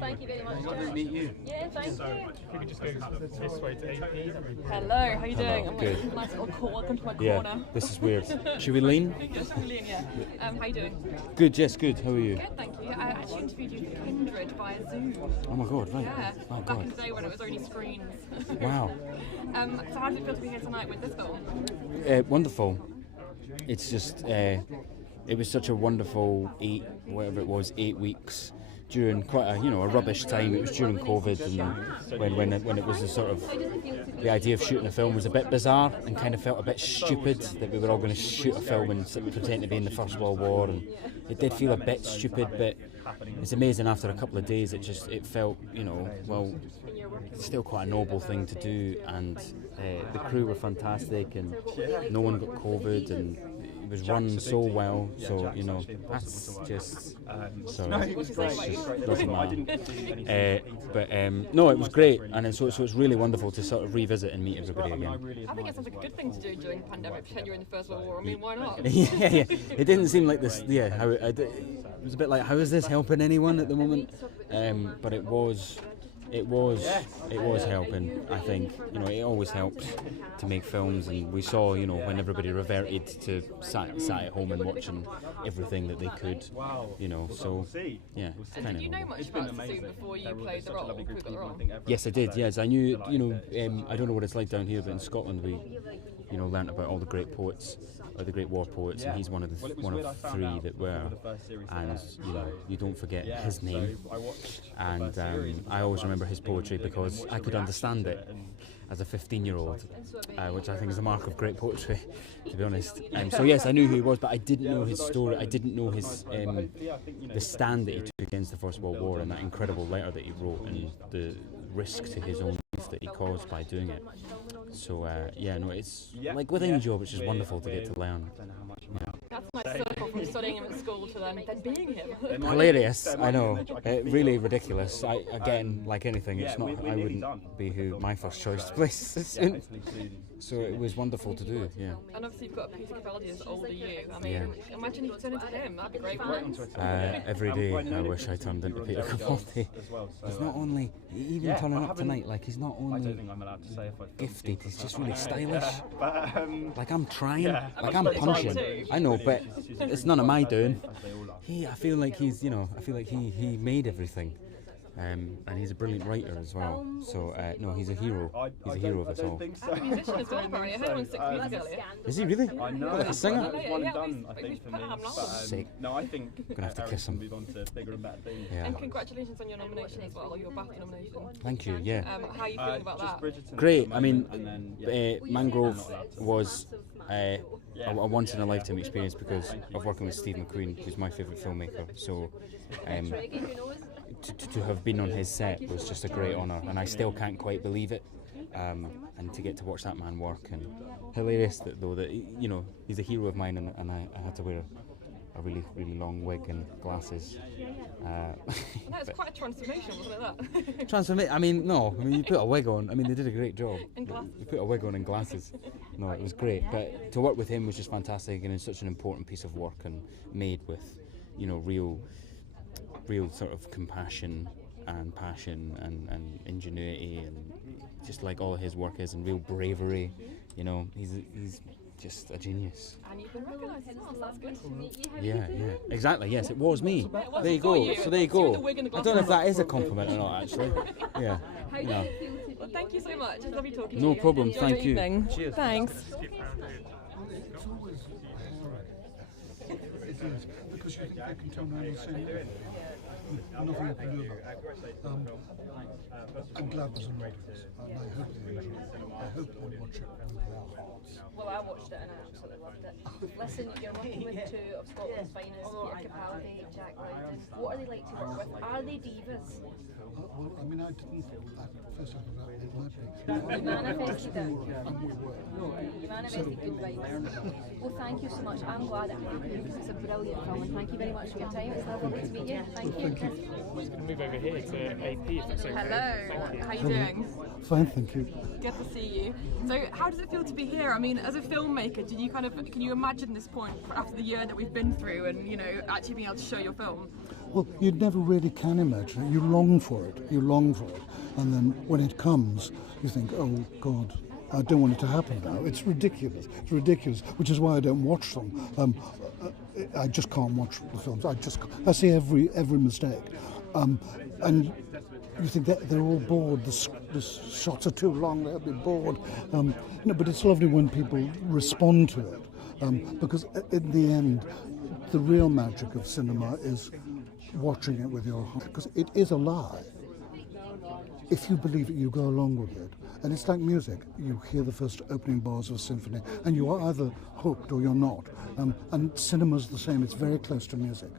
Thank you very much. Nice to meet you. Yeah, thank you. If you could just go this way to AP. Hello, how you doing? I'm good. nice little call. Welcome to my Yeah, corner. this is weird. Should we lean? Yeah. How you doing? Good, yes, good. How are you? Good, thank you. I actually interviewed you for Kindred via Zoom. Oh my god, right. Yeah, My back in god. the day when it was only screens. Wow. So how does it feel to be here tonight with this film? Wonderful. It's just, it was such a wonderful 8 weeks during quite a rubbish time. It was during COVID, and when it was a sort of, the idea of shooting a film was a bit bizarre and kind of felt a bit stupid that we were all going to shoot a film and pretend to be in the First World War, and it did feel a bit stupid, but it's amazing after a couple of days it felt, it's still quite a noble thing to do, and the crew were fantastic and no one got COVID, and it was run so well, so that's just doesn't matter. But no, it was great, and so it's really wonderful to sort of revisit and meet everybody again. I think it sounds like a good thing to do during the pandemic, pretend you're in the First World War. I mean, why not? yeah. It didn't seem like this. Yeah, it was a bit like, how is this helping anyone at the moment? But it was helping. I think it always helps to make films, and we saw when everybody reverted to sat at home and watching everything that they could. So yeah. And did you know much about Sassoon before you played the role? Who got the role? Yes, I did. Yes, I knew. I don't know what it's like down here, but in Scotland we learnt about all the great poets, the great war poets, and he's one of three that were, and you don't forget his name. And I always remember his poetry because I could understand it as a 15-year-old, which I think is a mark of great poetry, to be honest. So yes, I knew who he was, but I didn't know his story. I didn't know his the stand that he took against the First World War and that incredible letter that he wrote and the risk to his own life that he caused by doing it. So it's like with any job, it's just wonderful to get to learn. Yeah. That's my circle from studying him at school to then being him. Hilarious, I know. Really ridiculous. Again, like anything, it's not. I wouldn't be my first choice to play Sassoon. So it was wonderful to do. Yeah. And obviously you've got Peter Capaldi as older you. I mean, imagine you could turn into him. That'd be great. Every day, I wish I turned into Peter Capaldi. He's not only even turning up tonight. Like he's not only gifted. He's just really stylish. Like I'm trying. Like I'm punching. I know, but it's none of my doing. I feel like he's, he made everything. And he's a brilliant writer as well. So no, he's a hero. He's a hero of us all. I'm a musician as well, apparently. I heard him on 6 Music earlier. Is he really? I know. Like a singer? One and done, I think, for me. Sick. No, I think gonna have to kiss him. Move on to bigger and better things. Yeah. And congratulations on your nomination as well, your BAFTA nomination. Thank you. Yeah. How are you feeling about that? Great. I mean, Mangrove was a once in a lifetime experience because of working with Steve McQueen, who's my favourite filmmaker. So to have been on his set was just a great honour, and I still can't quite believe it. And to get to watch that man work, and hilarious that he's a hero of mine, and I had to wear a really, really long wig and glasses. That was quite a transformation, wasn't it? Transformation? I mean, no. I mean, you put a wig on. I mean, they did a great job. And glasses. You put a wig on and glasses. No, it was great. But to work with him was just fantastic, and it's such an important piece of work, and made with, real sort of compassion and passion and ingenuity, and just like all of his work is, and real bravery. He's just a genius. And you've been recognised as well, so that's good. Yeah, exactly. Yes, it was me. was There you for go. you. So there you It's you with go. the wig and the I don't know if that glasses. is a compliment or not, actually. Yeah. Well, thank you so much. It's lovely talking to No you. problem. Enjoy Thank your you. evening. Cheers. Thanks. It is, because you think they can turn around and say nothing you can do about it. I'm glad there's an audience, and I hope they enjoy it. I hope they watch it with their hearts. Well, I watched it and I absolutely loved it. Listen, you're working with two of Scotland's finest, Peter Capaldi, Jack Lowden. What are they like to work with? Are they divas? Well, I mean, I didn't at first I thought it might be. You manifested it. And we were. You manifested good vibes. Well, thank you so much. I'm glad that you came because it's a brilliant film, and thank you very much for your time. It's lovely to meet you. Thank you. I'm just going to move over here to AP if that's okay. Hello. How are you doing? Fine, thank you. Good to see you. So, how does it feel to be here? I mean, as a filmmaker, can you imagine this point after the year that we've been through, and actually being able to show your film? Well, you never really can imagine it. You long for it. You long for it. And then when it comes, you think, oh, God, I don't want it to happen now. It's ridiculous. It's ridiculous, which is why I don't watch them. I just can't watch the films. I see every mistake. And you think that they're all bored. The shots are too long. They'll be bored. But it's lovely when people respond to it, because in the end, the real magic of cinema is watching it with your heart, because it is a lie. If you believe it, you go along with it. And it's like music. You hear the first opening bars of a symphony, and you are either hooked or you're not. And cinema's the same. It's very close to music.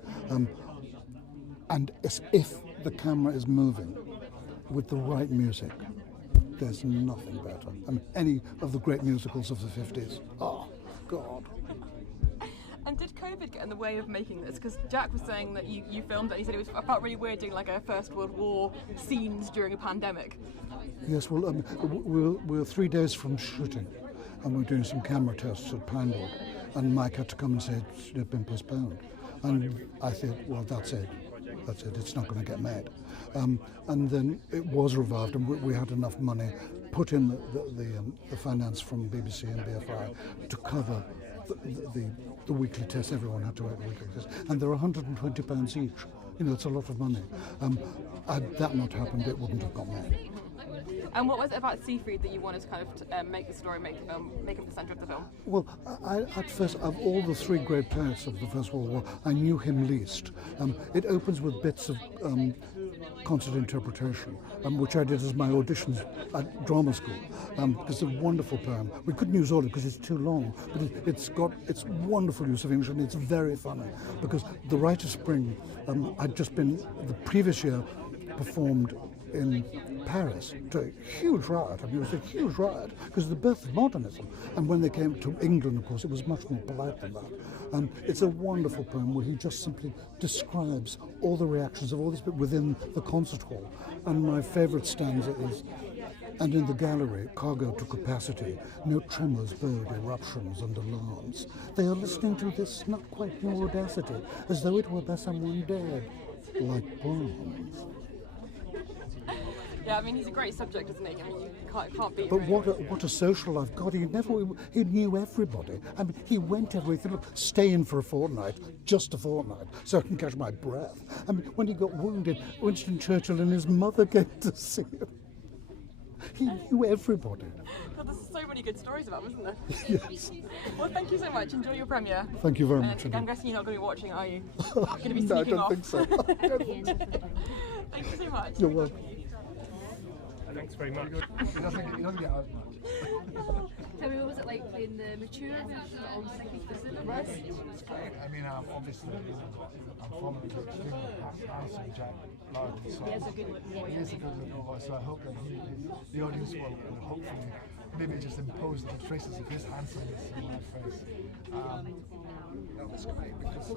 And it's if the camera is moving with the right music, there's nothing better. I mean, any of the great musicals of the 50s. Oh, God. And did COVID get in the way of making this? Because Jack was saying that you filmed it. He said I felt really weird doing like a First World War scenes during a pandemic. Yes, well, we're 3 days from shooting, and we're doing some camera tests at Pineboard, and Mike had to come and say it's been postponed. And I said, well, that's it. It's not going to get made. And then it was revived, and we had enough money put in the finance from BBC and BFI to cover the weekly tests. Everyone had to wait the weekly tests, and they're £120 each. It's a lot of money. Had that not happened, it wouldn't have got made. And what was it about Siegfried that you wanted to kind of make the story, make the film, make him the centre of the film? Well, I at first, of all the three great players of the First World War, I knew him least. It opens with bits of concert interpretation, which I did as my auditions at drama school. It's a wonderful poem. We couldn't use all of it because it's too long, but it's wonderful use of English, and it's very funny because the Rite of Spring, I'd just been the previous year performed in Paris to a huge riot. I mean, it was a huge riot because of the birth of modernism. And when they came to England, of course, it was much more polite than that. And it's a wonderful poem where he just simply describes all the reactions of all these people within the concert hall. And my favourite stanza is, and in the gallery, cargo to capacity, no tremors, bird eruptions and alarms. They are listening to this not quite new audacity, as though it were by someone dead, like Brahms. Yeah, I mean, he's a great subject, isn't he? I mean, you can't beat But him. what a social life. God, he knew everybody. I mean, he went everywhere. Look, stay in for a fortnight, just a fortnight, so I can catch my breath. I mean, when he got wounded, Winston Churchill and his mother came to see him. He knew everybody. God, there's so many good stories about him, isn't there? Yes. Well, thank you so much. Enjoy your premiere. Thank you very much. I'm guessing you're not going to be watching, are you? You're going to be No, I sneaking don't off. think so. Thank you so much. You're welcome. Thanks very much. He doesn't get out much. Tell me, what was it like playing the mature version of Siegfried Sassoon? It's great. I mean, obviously, I'm following the extremely handsome Jack Lowden. So He is a good looking boy. He is a good looking boy, so I hope that the audience will hopefully maybe just impose the traces of his handsomeness in my face. That was great because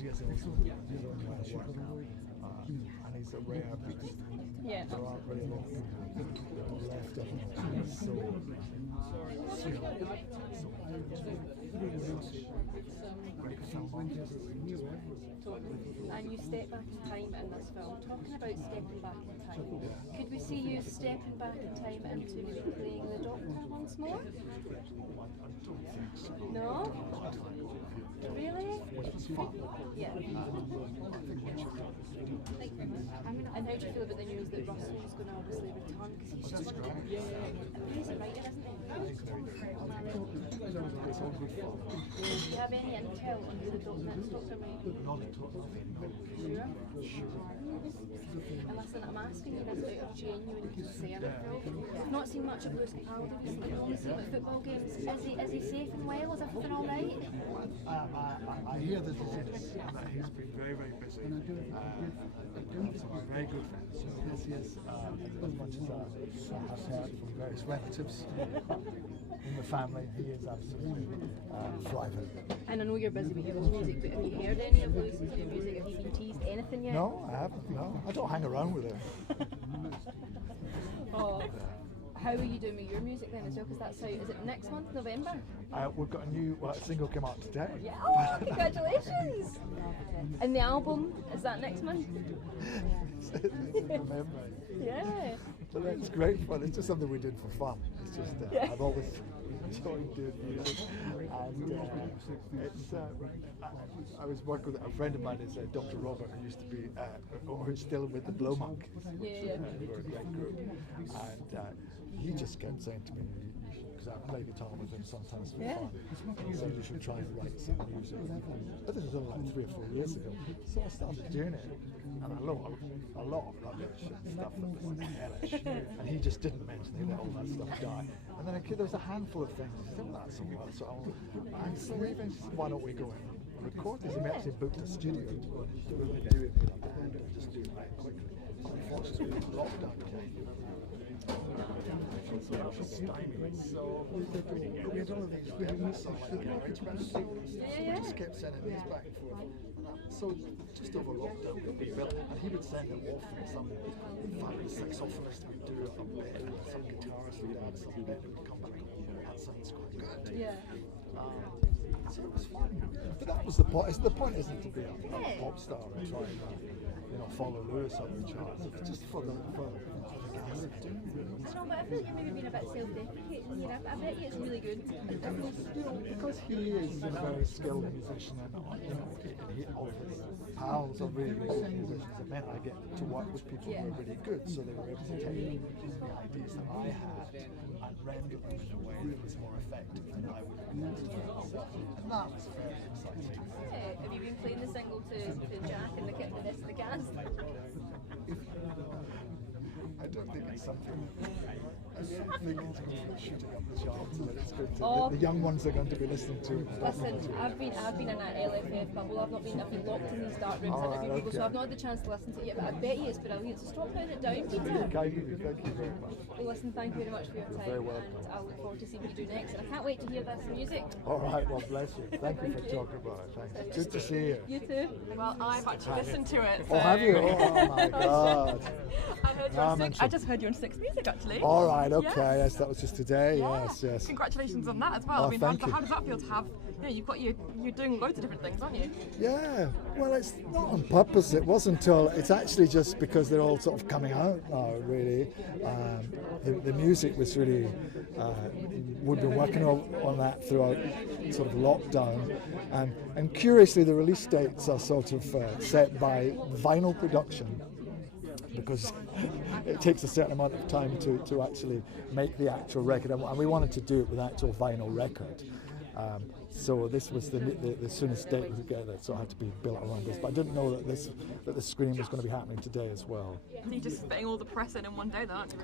he has also and he's a rare beast. Yeah. There aren't very many people left of him. And you step back in time in this film. Talking about stepping back in time, could we see you stepping back in time into maybe playing the Doctor once more? No? Really? Yeah. And how do you feel about the news that Russell's going to obviously return? Because he's just he's a writer, isn't he? Do you have any intel on who the next Doctor might be? Sure? And listen, I'm asking you this out of genuine concern. I've not seen much of Lewis Capaldi recently. I've only seen him at football games. Is he safe and well? Is everything all right? I hear that he is, and that he's been very, very busy. So we're very good friends. So yes, as much as I've heard from various relatives in the family, he is absolutely thriving. And I know you're busy with your own music, but have you heard any of Lewis's new music? Have you been teased anything yet? No, I haven't. No, I don't hang around with her. Oh. how are you doing with your music then as well? Because that's out, is it next month, November? We've got a new single came out today. Yeah. Oh, congratulations! And the album, is that next month? November. Yeah. But that's great fun. It's just something we did for fun. It's just I've always enjoyed doing music, and it's. I was working with a friend of mine, is Dr. Robert, who used to be, who's still with the Blow Monk. Yeah. We're a great group, and he just kept saying to me, because I play guitar with him sometimes for fun, he said you should try and write some music. But this was only like 3 or 4 years ago, so I started doing it, and I wrote a lot of rubbish and stuff that was hellish, and he just didn't mention it, let all that stuff die. And then there was a handful of things, he said, well, that's all right, so I'm leaving, why don't we go and record this? And we actually booked a studio to do it with a band and just do it right quickly. Unfortunately, lockdown came. So we had all of these records, we just kept sending these back and forth. So just over lockdown we built, and he would send it off, and some fabulous saxophonist would do it a bit, and some guitarist would add some bit, and would come back and that sounds quite good. Yeah. So it was fun. But that was the point. The point isn't to be a pop star and try and follow Lewis up the charts. It's just for the gas of doing it. I know, but I feel like you're maybe being a bit self-deprecating here. I bet you it's really good. Because he is a very skilled musician, and all of his pals are really good musicians. It meant I get to work with people who are really good, so they were able to take the ideas that I had and render them in a way that was more effective than I would have been able to do. And that was very exciting. Have you been playing the single to Jack and the rest of the cast? I don't think it's something. I don't think it's going to be shooting up the charts, but it's good to. The young ones are going to be listening to it. Listen, I've been in that LFF bubble. I've been locked in these dark rooms interviewing people, so I've not had the chance to listen to it yet. But I bet you it's brilliant. So stop putting it down, Peter. Thank you very much. Well, listen, thank you very much for your time, and I'll look forward to seeing what you do next. And I can't wait to hear this music. All right, well, bless you. Thank you for talking about it. Thanks. Good to see you. You too. Well, I've actually listened to it. So. Oh, have you? Oh my God. I just heard you on Six Music actually. All right, okay. Yes. That was just today. Yeah. Yes. Congratulations on that as well. Oh, I mean, thank you. how does that feel to have? You're doing loads of different things, aren't you? Yeah. Well, it's not on purpose. It wasn't until it's actually just because they're all sort of coming out now. Really, the music was really. We've been working on that throughout sort of lockdown, and curiously, the release dates are sort of set by vinyl production, because it takes a certain amount of time to actually make the actual record, and we wanted to do it with actual vinyl record. So this was the soonest date we could get it, so it had to be built around this. But I didn't know that the screening was going to be happening today as well. So you're just fitting all the press in one day, then, aren't you?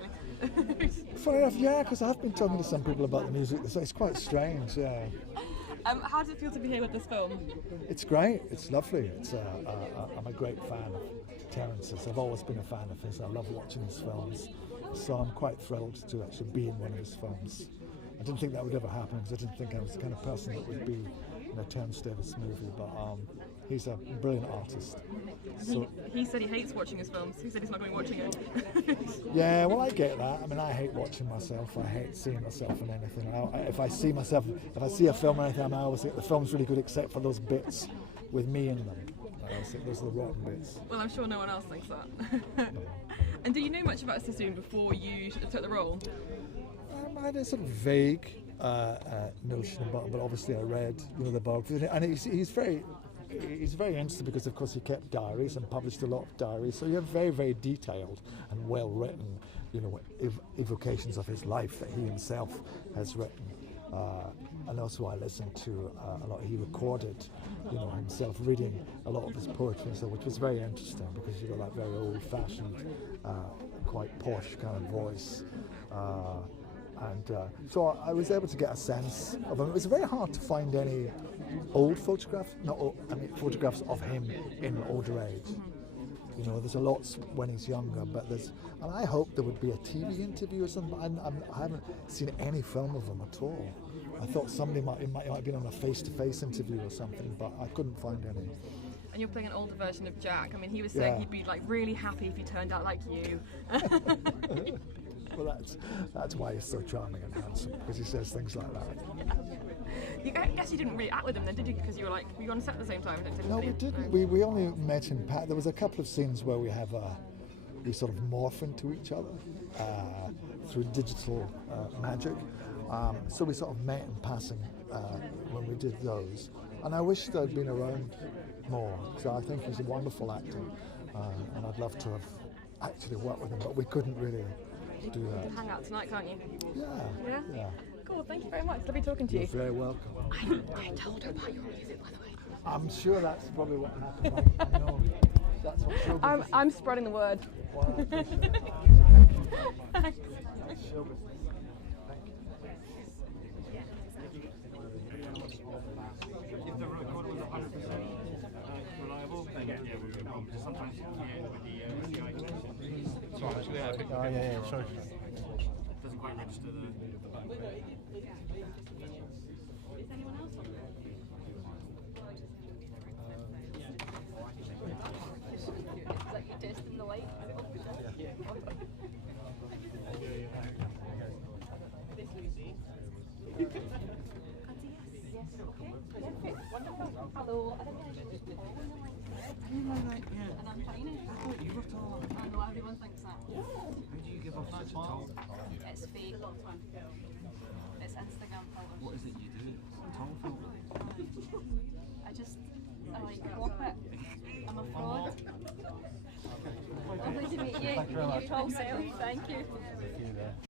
Really? Funny enough, yeah, because I've been talking to some people about the music. It's quite strange, yeah. How does it feel to be here with this film? It's great. It's lovely. I'm a great fan of Terence's. I've always been a fan of his. I love watching his films, so I'm quite thrilled to actually be in one of his films. I didn't think that would ever happen, because I didn't think I was the kind of person that would be in a Terence Davies movie, but he's a brilliant artist. So, he said he hates watching his films. He said he's not going watching it. Yeah, well, I get that. I mean, I hate watching myself. I hate seeing myself in anything. If I see a film or anything, I always think the film's really good except for those bits with me in them. I think those are the rotten bits. Well, I'm sure no one else thinks that. And do you know much about Sassoon before you took the role? I had a sort of vague notion about him, but obviously I read the biography, and he's very interesting because, of course, he kept diaries and published a lot of diaries. So you have very, very detailed and well written, evocations of his life that he himself has written. And also I listened to a lot. He recorded, himself reading a lot of his poetry, so which was very interesting because you got that very old-fashioned, quite posh kind of voice. So I was able to get a sense of him. It was very hard to find any old photographs, photographs of him in older age. There's a lot when he's younger, and I hoped there would be a TV interview or something, but I haven't seen any film of him at all. I thought somebody might have been on a face-to-face interview or something, but I couldn't find any. And you're playing an older version of Jack. I mean, he was saying he'd be really happy if he turned out like you. Well, that's why he's so charming and handsome, because he says things like that. I guess you didn't really act with him then, did you? Because you were on set at the same time. No, we didn't. We only met in There was a couple of scenes where we sort of morph into each other through digital magic. So we sort of met in passing when we did those. And I wish I'd been around more. So I think he's a wonderful actor, and I'd love to have actually worked with him, but we couldn't really do that. You can hang out tonight, can't you? Yeah. Cool, thank you very much. Lovely talking to you. You're very welcome. I told her about your music, by the way. I'm sure that's probably what happened. I know. That's what showbiz is. I'm spreading the word. Wow. Thanks. Showbiz. If the recorder was 100% reliable, then yeah, we would go. Because sometimes with the connection. Sorry, Sorry. Doesn't quite register the. Is anyone else on there? It's like you're testing the light. Hello, I think I should just call in the line. And I'm tiny. You were tall. I know everyone thinks that. Who do you give off that tall? It's fake. It's Instagram filters. What is it you do? Tall filter? I like clock it. I'm a fraud. Lovely to meet you. Your tall self. Thank you.